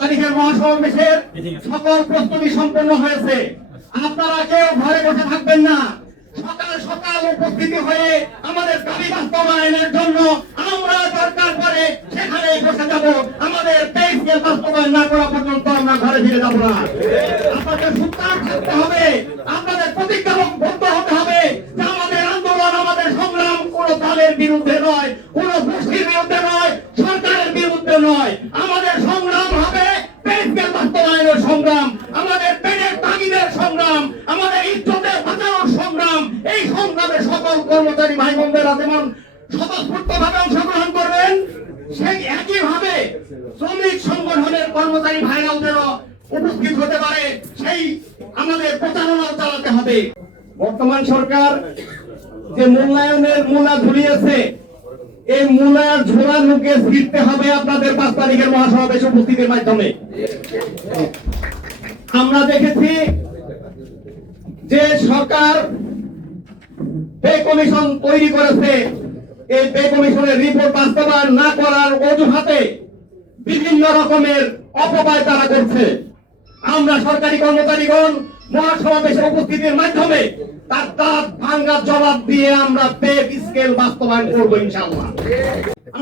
তারিখের মহাসমাবেশের সকল প্রস্তুতি সম্পন্ন হয়েছে। আপনারা কেউ ঘরে বসে থাকবেন না। সকাল সকাল উপস্থিতি হয়ে আমাদের দাবি বাস্তবায়নের জন্য আমরা দরকার পরে সেখানে বসে যাব। আমাদের স্কেল বাস্তবায়ন না করা পর্যন্ত আমরা ঘরে ফিরে যাব না। আপনাদের সুতার থাকতে হবে। আপনাদের প্রতিজ্ঞাবদ্ধ হতে হবে যে আমাদের আন্দোলন আমাদের সংগ্রাম কোন দলের বিরুদ্ধে নয় কোন গোষ্ঠীর বিরুদ্ধে নয় সরকারের বিরুদ্ধে নয়। আমাদের সংগ্রাম সংগ্রাম, আমাদের পেটের তাগিদের সংগ্রাম, আমাদের ইজ্জতের বাঁচানোর সংগ্রাম, এই সংগ্রামে সকল কর্মচারী ভাই বোনদেরা যেমন স্বতঃস্ফূর্ত ভাবে অংশগ্রহণ করবেন। সেই একই ভাবে শ্রমিক সংগঠনের কর্মচারী ভাইরালদেরও উপস্থিত হতে পারে, সেই আমাদের প্রচারণা চালাতে হবে। বর্তমান সরকার যে মূল্যায়নের মূলা ঝুলিয়েছে, এই মূলার ঝোলা নুকে ফিরতে হবে আপনাদের পাঁচ তারিখের মহাসমাবেশ উপস্থিতির মাধ্যমে। দেখেছি যে সরকার পে কমিশন তৈরি করেছে। এই পে কমিশনের রিপোর্ট বাস্তবায়ন না করার অজুহাতে বিভিন্ন রকমের অপবায় তারা করছে। আমরা সরকারি কর্মচারীগণ মহাসমাবেশে উপস্থিতির মাধ্যমে তার দাঁত ভাঙ্গা জবাব দিয়ে আমরা পে স্কেল বাস্তবায়ন করব ইনশাআল্লাহ।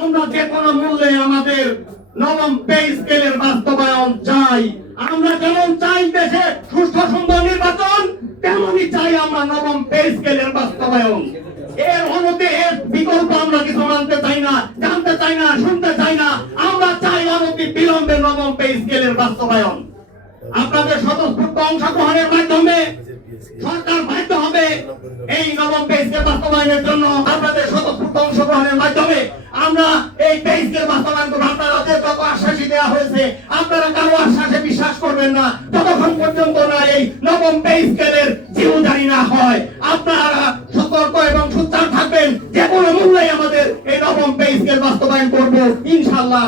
আমরা যে কোনো মূল্যে আমাদের নবম পে স্কেলের বাস্তবায়ন চাই। আমরা যেমন চাই দেশে সুষ্ঠু সুন্দর নির্বাচন, তেমনই চাই আমরা নবম পে স্কেলের বাস্তবায়ন। এর অনুতে, এর বিকল্প আমরা কিছু মানতে চাই না, জানতে চাই না, শুনতে চাই না। আমরা চাই অনতি বিলম্বে নবম পে স্কেলের বাস্তবায়ন। আপনাদের স্বতঃস্ফূর্ত অংশগ্রহণের মাধ্যমে সরকার বাধ্য হবে এই নবম পেজকে বাস্তবায়নের জন্য। আপনাদের স্বতঃস্ফূর্ত অংশগ্রহণের মাধ্যমে আমরা এই পেজকে হয়েছে আপনারা কারও আশ্বাসে বিশ্বাস করবেন না। ততক্ষণ পর্যন্ত না এই নবম পে স্কেলের জিরোজারি না হয়। আপনারা সতর্ক এবং সুচার থাকবেন। যে কোনো মূল্যে আমাদের এই নবম পে স্কেল বাস্তবায়ন করব। ইনশাল্লাহ